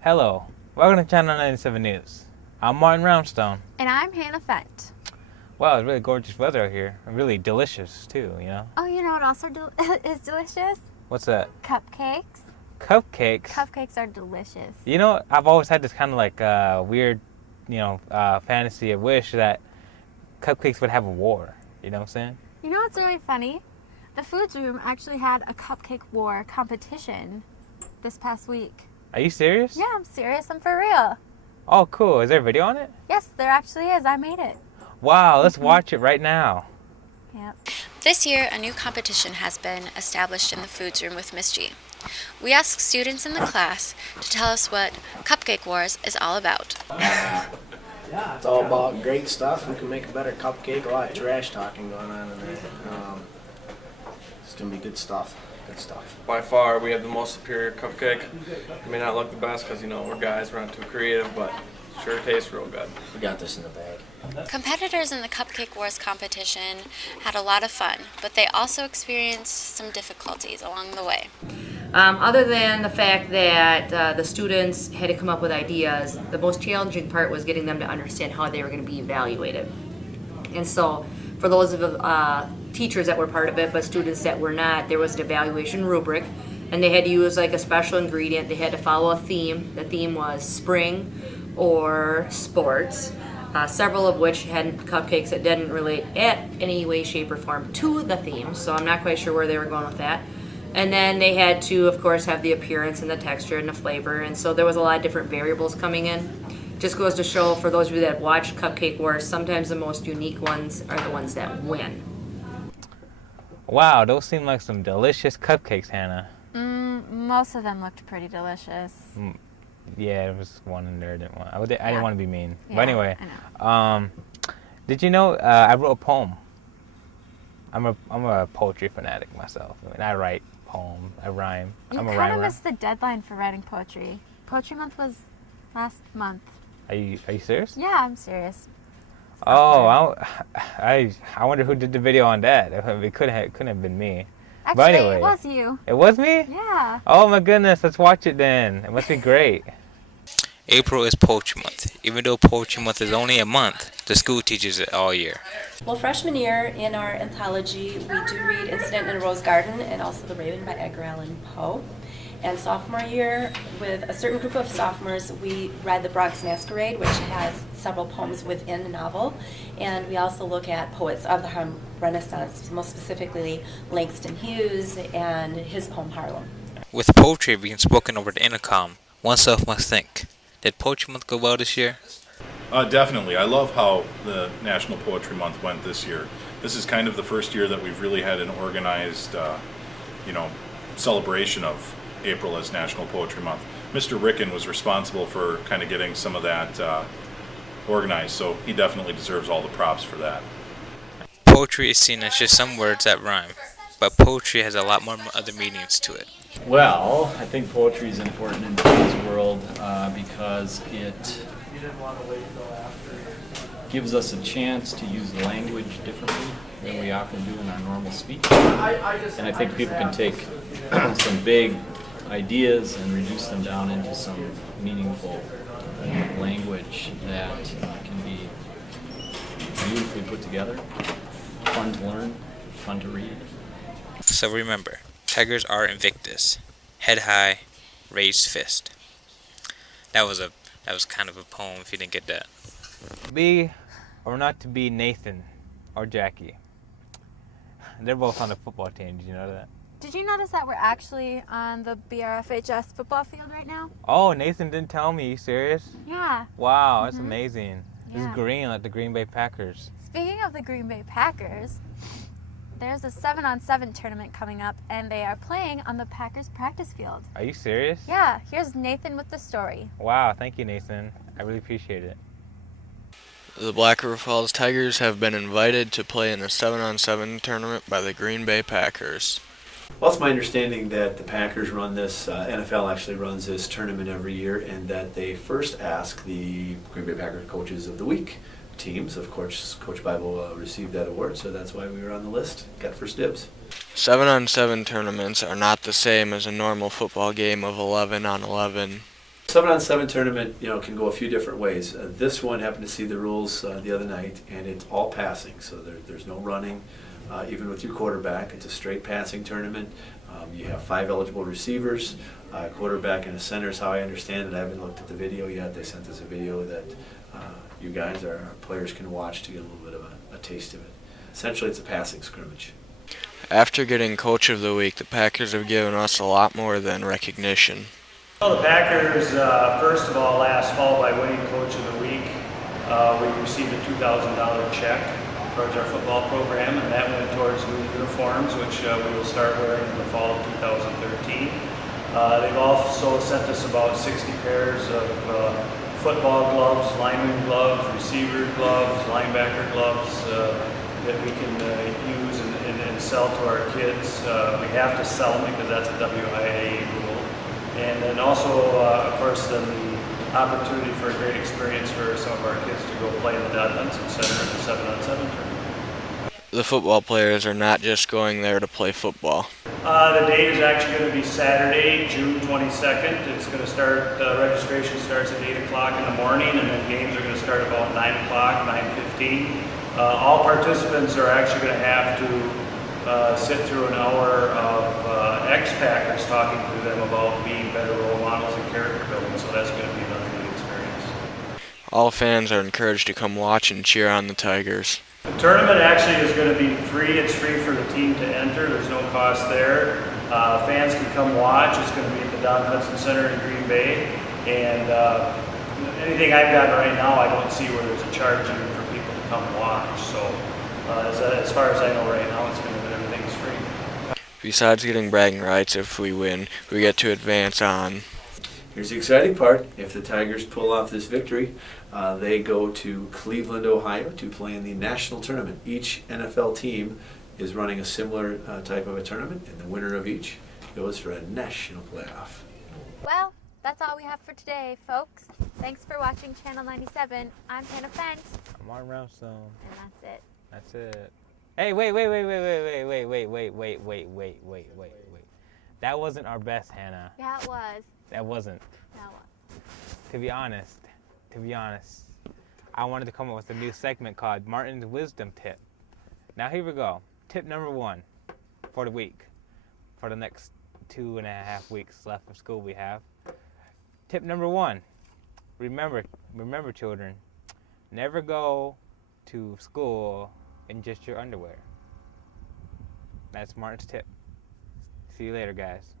Hello, welcome to Channel 97 News. I'm Martin Roundstone. And I'm Hannah Fent. Wow, it's really gorgeous weather out here. Really delicious, too, Oh, you know what also is delicious? What's that? Cupcakes. Cupcakes? Cupcakes are delicious. I've always had this kind of weird, fantasy, a wish that cupcakes would have a war. You know what I'm saying? You know what's really funny? The Foods Room actually had a Cupcake War competition this past week. Are you serious? Yeah, I'm serious. I'm for real. Oh, cool. Is there a video on it? Yes, there actually is. I made it. Wow, let's watch it right now. Yep. This year, a new competition has been established in the Foods Room with Miss G. We asked students in the class to tell us what Cupcake Wars is all about. It's all about great stuff. Who can make a better cupcake? A lot of trash talking going on in there. It's going to be good stuff. Good stuff. By far, we have the most superior cupcake. It may not look the best because, we're guys, we're not too creative, but it sure tastes real good. We got this in the bag. Competitors in the Cupcake Wars competition had a lot of fun, but they also experienced some difficulties along the way. Other than the fact that the students had to come up with ideas, the most challenging part was getting them to understand how they were going to be evaluated. And so for those of the teachers that were part of it, but students that were not, there was an evaluation rubric, and they had to use like a special ingredient. They had to follow a theme. The theme was spring or sports. Several of which had cupcakes that didn't relate at any way, shape, or form to the theme, so I'm not quite sure where they were going with that. And then they had to, of course, have the appearance and the texture and the flavor, and so there was a lot of different variables coming in. Just goes to show, for those of you that have watched Cupcake Wars, sometimes the most unique ones are the ones that win. Wow, those seem like some delicious cupcakes, Hannah. Most of them looked pretty delicious. Yeah, there was one in there I didn't want. I didn't want to be mean. Yeah, But anyway, I know. did you know I wrote a poem? I'm a poetry fanatic myself. I write poems, I rhyme. You I'm a kind of rhymer. missed the deadline for writing poetry. Poetry month was last month. Are you serious? Yeah, I'm serious. Oh, I wonder who did the video on that. It couldn't have been me. Actually, But anyway, it was you. It was me? Yeah. Oh my goodness, let's watch it then. It must be great. April is Poetry Month. Even though Poetry Month is only a month, the school teaches it all year. Well, freshman year in our anthology, we do read Incident in a Rose Garden and also The Raven by Edgar Allan Poe. And sophomore year, with a certain group of sophomores, we read The Bronx Masquerade, which has several poems within the novel. And we also look at poets of the Harlem Renaissance, most specifically Langston Hughes and his poem Harlem. With poetry being spoken over the intercom, oneself must think, did Poetry Month go well this year? Definitely. I love how the National Poetry Month went this year. This is kind of the first year that we've really had an organized, celebration of April as National Poetry Month. Mr. Ricken was responsible for kind of getting some of that organized, so he definitely deserves all the props for that. Poetry is seen as just some words that rhyme, but poetry has a lot more other meanings to it. Well, I think poetry is important in today's world because it gives us a chance to use language differently than we often do in our normal speech. And I think people can take some big ideas and reduce them down into some meaningful language that can be beautifully put together, fun to learn, fun to read. So remember, tigers are Invictus. Head high, raised fist. That was kind of a poem if you didn't get that. Be or not to be Nathan or Jackie. They're both on the football team. Did you know that? Did you notice that we're actually on the BRFHS football field right now? Oh, Nathan didn't tell me. You serious? Yeah. Wow, that's amazing. This Yeah. is green like the Green Bay Packers. Speaking of the Green Bay Packers, there's a 7-on-7 tournament coming up, and they are playing on the Packers practice field. Are you serious? Yeah, here's Nathan with the story. Wow, thank you, Nathan. I really appreciate it. The Black River Falls Tigers have been invited to play in a 7-on-7 tournament by the Green Bay Packers. Well, it's my understanding that the Packers run this, NFL actually runs this tournament every year, and that they first ask the Green Bay Packers Coaches of the Week teams. Of course, Coach Bible received that award, so that's why we were on the list. Got first dibs. 7-on-7 tournaments are not the same as a normal football game of 11-on-11. 7-on-7 tournament, can go a few different ways. This one happened to see the rules the other night, and it's all passing, so there's no running, even with your quarterback. It's a straight passing tournament. You have 5 eligible receivers, quarterback and a center is how I understand it. I haven't looked at the video yet. They sent us a video that you guys, our players, can watch to get a little bit of a taste of it. Essentially, it's a passing scrimmage. After getting Coach of the Week, the Packers have given us a lot more than recognition. Well, the Packers, first of all, last fall by winning Coach of the Week, we received a $2,000 check towards our football program, and that went towards new uniforms, which we will start wearing in the fall of 2013. They've also sent us about 60 pairs of football gloves, lineman gloves, receiver gloves, linebacker gloves that we can use and sell to our kids. We have to sell them because that's a WIA rule. And then also, of course, then the opportunity for a great experience for some of our kids to go play in the Don Hudson Center in the 7-on-7 tournament. The football players are not just going there to play football. The date is actually going to be Saturday, June 22nd. It's going to start, registration starts at 8 o'clock in the morning, and then games are going to start about 9 o'clock, 9:15. All participants are actually going to have to sit through an hour of ex-Packers talking to them about being better role models and character building, so that's going to be another good experience. All fans are encouraged to come watch and cheer on the Tigers. The tournament actually is going to be free. It's free for the team to enter. There's no cost there. Fans can come watch. It's going to be at the Don Hudson Center in Green Bay. And anything I've gotten right now, I don't see where there's a charge even for people to come watch. So as far as I know right now, it's going to be everything's free. Besides getting bragging rights if we win, we get to advance on. Here's the exciting part. If the Tigers pull off this victory, they go to Cleveland, Ohio to play in the national tournament. Each NFL team is running a similar type of a tournament, and the winner of each goes for a national playoff. Well, that's all we have for today, folks. Thanks for watching Channel 97. I'm Hannah Fent. I'm Martin Roundstone. And that's it. That's it. Hey, wait. That wasn't our best, Hannah. Yeah, it was. That wasn't. That was. To be honest, I wanted to come up with a new segment called Martin's Wisdom Tip. Now here we go. Tip number 1 for the week. For the next 2.5 weeks left of school we have. Tip number 1. Remember children, never go to school in just your underwear. That's Martin's tip. See you later, guys.